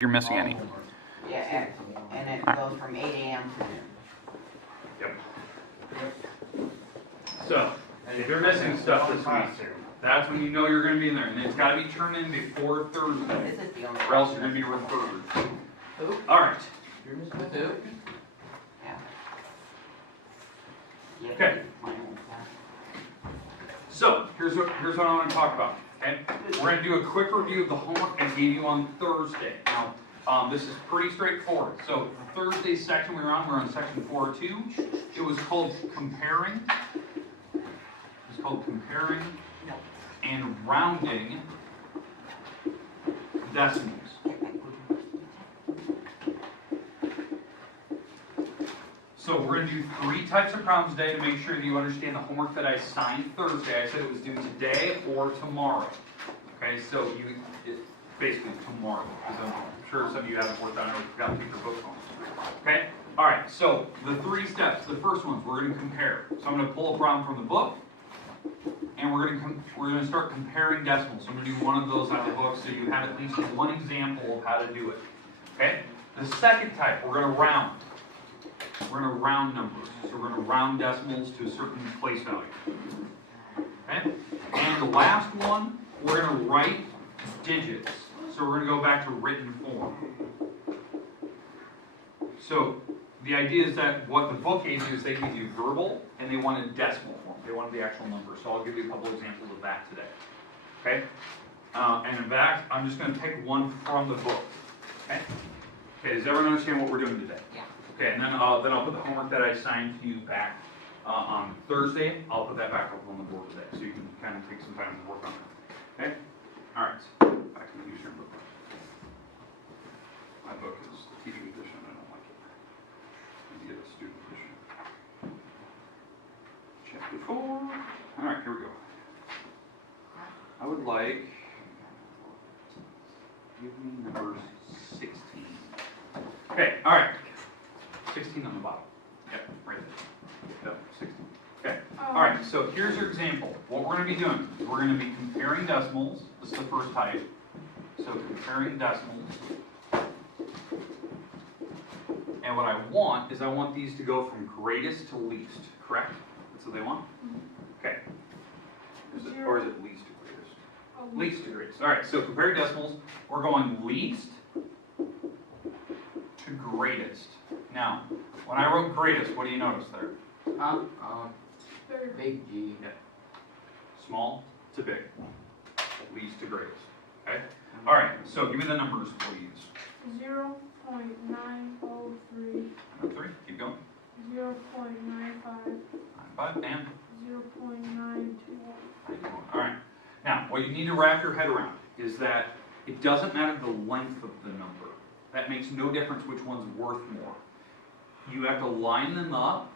you're missing any. Yeah, and it goes from 8 a.m. to noon. Yep. So, if you're missing stuff this week, that's when you know you're going to be in there. And it's got to be turned in before Thursday, This is the only. or else you're going to be referred. Who? All right. You're missing who? Yeah. Okay. So, here's what I want to talk about. Okay, we're going to do a quick review of the homework I gave you on Thursday. Now, this is pretty straightforward. So, the Thursday section we're on section 4.2. It was called comparing. It's called comparing and rounding decimals. So we're going to do 3 types of problems today to make sure that you understand the homework that I assigned Thursday. I said it was due today or tomorrow. Okay, so basically tomorrow, because I'm sure some of you haven't worked on it or forgot to take your book home. Okay, all right. So the 3 steps. The first ones we're going to compare. So I'm going to pull a problem from the book, and we're going to start comparing decimals. So I'm going to do one of those out of the book, so you have at least one example of how to do it. Okay. The second type, we're going to round. We're going to round numbers. So we're going to round decimals to a certain place value. Okay? And the last one, we're going to write digits. So we're going to go back to written form. So the idea is that what the book gave you is they gave you verbal and they wanted decimal form. They wanted the actual number. So I'll give you a couple examples of that today. Okay? And in fact, I'm just going to pick one from the book. Okay? Okay, does everyone understand what we're doing today? Yeah. Okay, and then I'll put the homework that I assigned to you back on Thursday. I'll put that back up on the board today, so you can kind of take some time to work on it. Okay? All right. Back to the user book. My book is the teaching edition. I don't like it. I need to get a student edition. Chapter 4. All right, here we go. I would like. Give me number 16. Okay. All right. 16 on the bottom. Yep, right there. Yep, 16. Okay. All right, so here's your example. What we're going to be doing is we're going to be comparing decimals. This is the first type. So comparing decimals. And what I want is I want these to go from greatest to least, correct? That's what they want? Okay. Or is it least to greatest? Least to greatest. All right, so compare decimals. We're going least to greatest. Now, when I wrote greatest, what do you notice there? Big G. Yeah. Small to big. Least to greatest. Okay? All right, so give me the numbers, please. 0.903. 3, keep going. 0.95. 5, and 0.921. all right. Now, what you need to wrap your head around is that it doesn't matter the length of the number. That makes no difference which one's worth more. You have to line them up,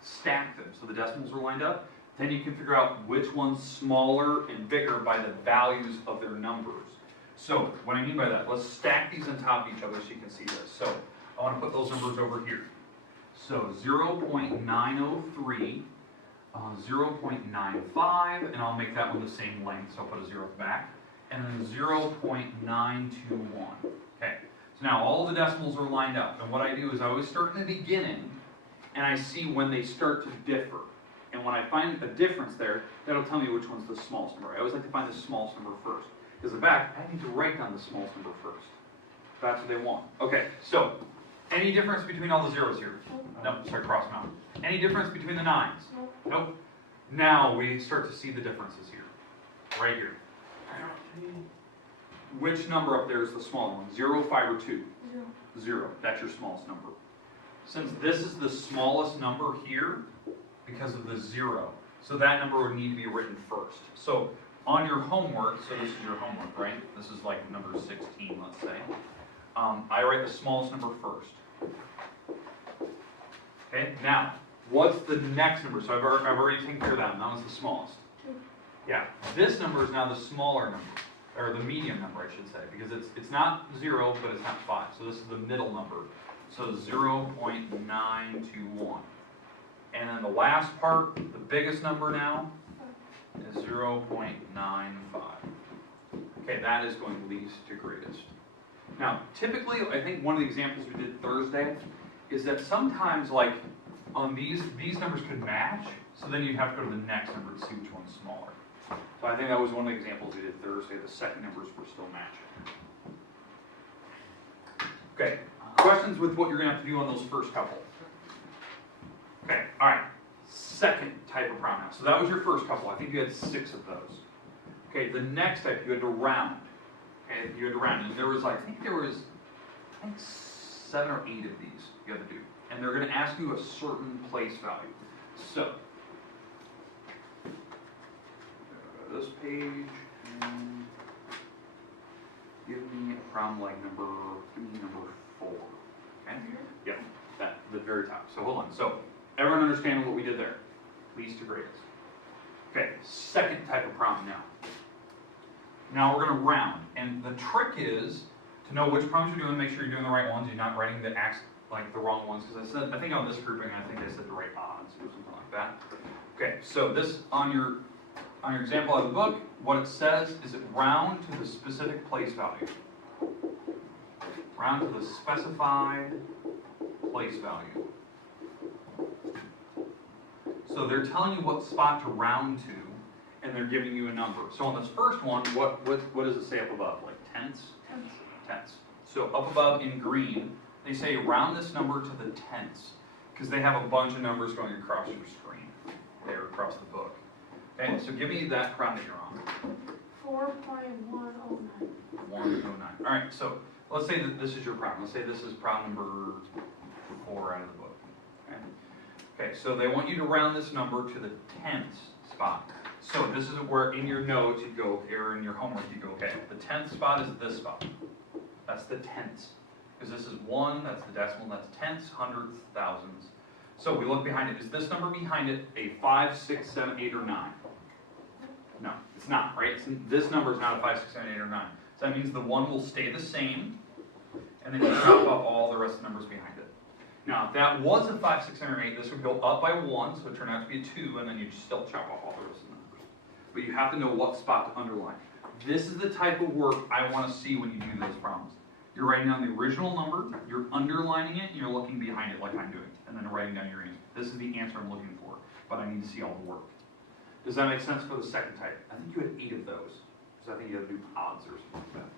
stack them, so the decimals are lined up. Then you can figure out which one's smaller and bigger by the values of their numbers. So, what I mean by that, let's stack these on top of each other so you can see this. So, I want to put those numbers over here. So, 0.903, 0.95, and I'll make that one the same length, so I'll put a 0 back. And then 0.921. Okay. So now all the decimals are lined up, and what I do is I always start in the beginning, and I see when they start to differ. And when I find a difference there, that'll tell me which one's the smallest number. I always like to find the smallest number first, because in fact, I need to write down the smallest number first. That's what they want. Okay, so any difference between all the zeros here? No, sorry, cross them out. Any difference between the 9s? Nope. Now we start to see the differences here, right here. Which number up there is the smaller one? 0, 5, or 2? 0. 0. That's your smallest number. Since this is the smallest number here, because of the 0, so that number would need to be written first. So on your homework, so this is your homework, right? This is like number 16, let's say. I write the smallest number first. Okay, now, what's the next number? So I've already taken care of that, and that was the smallest. 2. Yeah, this number is now the smaller number. Or the medium number, I should say, because it's not 0, but it's not 5. So this is the middle number. So 0.921. And then the last part, the biggest number now, is 0.95. Okay, that is going least to greatest. Now, typically, I think one of the examples we did Thursday is that sometimes, like, on these numbers could match, so then you'd have to go to the next number to see which one's smaller. So I think that was one of the examples we did Thursday. The second numbers were still matching. Okay, questions with what you're going to have to do on those first couple? Okay, all right. Second type of problem. So that was your first couple. I think you had 6 of those. Okay, the next type you had to round. Okay, you had to round, and there was like, I think 7 or 8 of these you had to do, and they're going to ask you a certain place value. So this page, and give me a problem like number 4. Okay, yep, that the very top. So hold on. So everyone understand what we did there? Least to greatest. Okay, second type of problem now. Now we're going to round, and the trick is to know which problems you're doing, make sure you're doing the right ones, you're not writing the wrong ones, because I think on this grouping, I think I said the right odds or something like that. Okay, so this, on your example of the book, what it says is it round to the specific place value. Round to the specified place value. So they're telling you what spot to round to, and they're giving you a number. So on this first one, what does it say up above? Like tenths? Tenths. So up above in green, they say round this number to the tenths, because they have a bunch of numbers going across your screen, there across the book. Okay, so give me that problem that you're on. 4.109. 109. All right, so let's say that this is your problem. Let's say this is problem number 4 out of the book. Okay, so they want you to round this number to the tenths spot. So this is where in your notes you'd go, or in your homework you'd go, okay, the tenth spot is this spot. That's the tenths. Because this is 1, that's the decimal, that's tenths, hundredths, thousands. So we look behind it. Is this number behind it a 5, 6, 7, 8, or 9? No, it's not, right? This number is not a 5, 6, 7, 8, or 9. So that means the 1 will stay the same, and then you chop up all the rest of the numbers behind it. Now, if that was a 5, 6, 7, or 8, this would go up by 1, so it turned out to be a 2, and then you'd still chop off all the rest of the numbers. But you have to know what spot to underline. This is the type of work I want to see when you do those problems. You're writing down the original number, you're underlining it, and you're looking behind it like I'm doing, and then writing down your answer. This is the answer I'm looking for, but I need to see all the work. Does that make sense for the second type? I think you had 8 of those, because I think you had to do odds or something like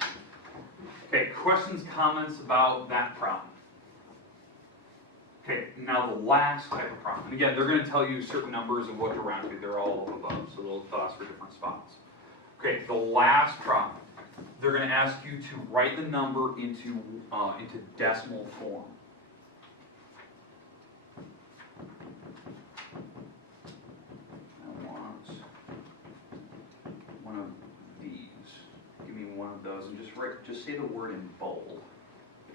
that. Okay, questions, comments about that problem? Okay, now the last type of problem. And again, they're going to tell you certain numbers of what to round to. They're all up above, so they'll ask for different spots. Okay, the last problem. They're going to ask you to write the number into decimal form. I want one of these. Give me one of those, and just say the word in bold.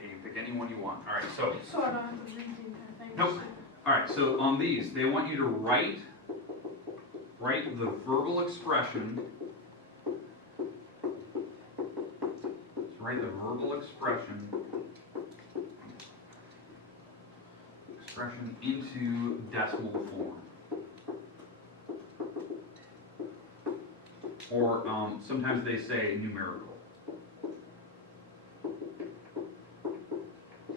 You can pick any one you want. All right, so. So I don't have to read the entire thing. Nope. All right, so on these, they want you to write the verbal expression. So write the verbal expression into decimal form. Or sometimes they say numerical.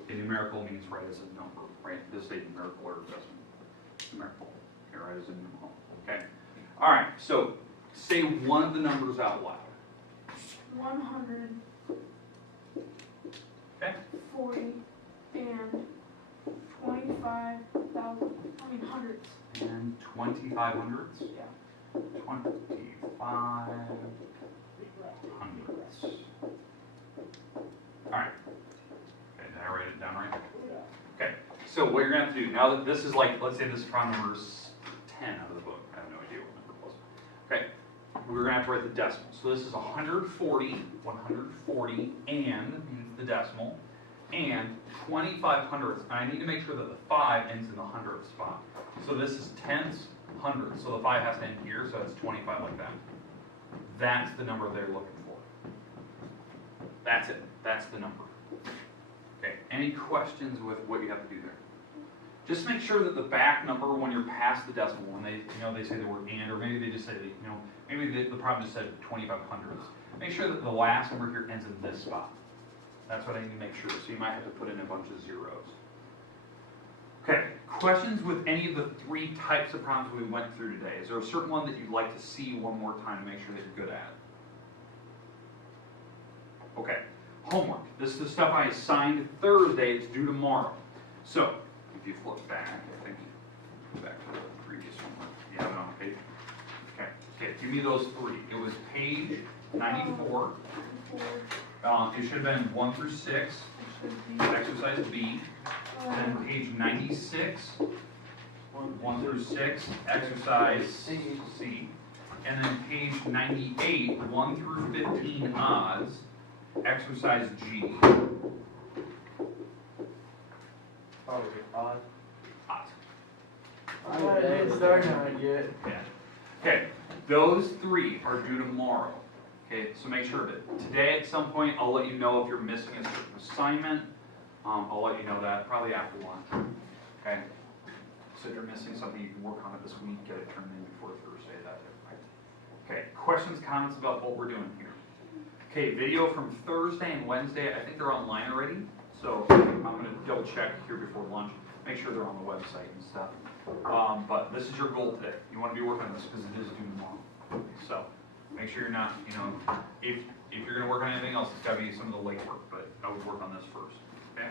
Numerical means write as a number, right? This is a numerical or decimal. Numerical. Here, write as a numeral. Okay. All right. So say one of the numbers out loud. 100. Okay. 40 and 25,000. Hundreds. And 25 hundredths. Yeah. 25 hundredths. All right. Did I write it down right? Okay, so what you're going to have to do, now that this is like, let's say this is problem number 10 out of the book. I have no idea what number it was. Okay, we're going to have to write the decimal. So this is 140, and, means the decimal, and 25 hundredths. And I need to make sure that the 5 ends in the hundredth spot. So this is tenths, hundredths. So the 5 has to end here, so it's 25 like that. That's the number they're looking for. That's it. That's the number. Okay, any questions with what you have to do there? Just make sure that the back number, when you're past the decimal, when they say the word and, or maybe they just say, maybe the problem just said 25 hundredths. Make sure that the last number here ends in this spot. That's what I need to make sure, so you might have to put in a bunch of zeros. Okay, questions with any of the 3 types of problems we went through today? Is there a certain one that you'd like to see one more time to make sure that you're good at? Okay, homework. This is the stuff I assigned Thursday, it's due tomorrow. So, if you flip back, I think, back to the previous one. You have it on the page? Okay, give me those 3. It was page 94. It should have been 1 through 6, exercise B. Then page 96, 1 through 6, exercise C. And then page 98, 1 through 15 odds, exercise G. Oh, odd. Odds. I didn't start on it yet. Yeah. Okay, those 3 are due tomorrow. Okay, so make sure that today at some point I'll let you know if you're missing a certain assignment. I'll let you know that probably after lunch. Okay, so if you're missing something, you can work on it this week, get it turned in before Thursday. That type of thing. Okay, questions, comments about what we're doing here? Okay, video from Thursday and Wednesday. I think they're online already. So I'm going to double check here before lunch. Make sure they're on the website and stuff. But this is your goal today. You want to be working on this because it is due tomorrow. So make sure you're not, if you're going to work on anything else, it's got to be some of the late work. But I would work on this first. Okay.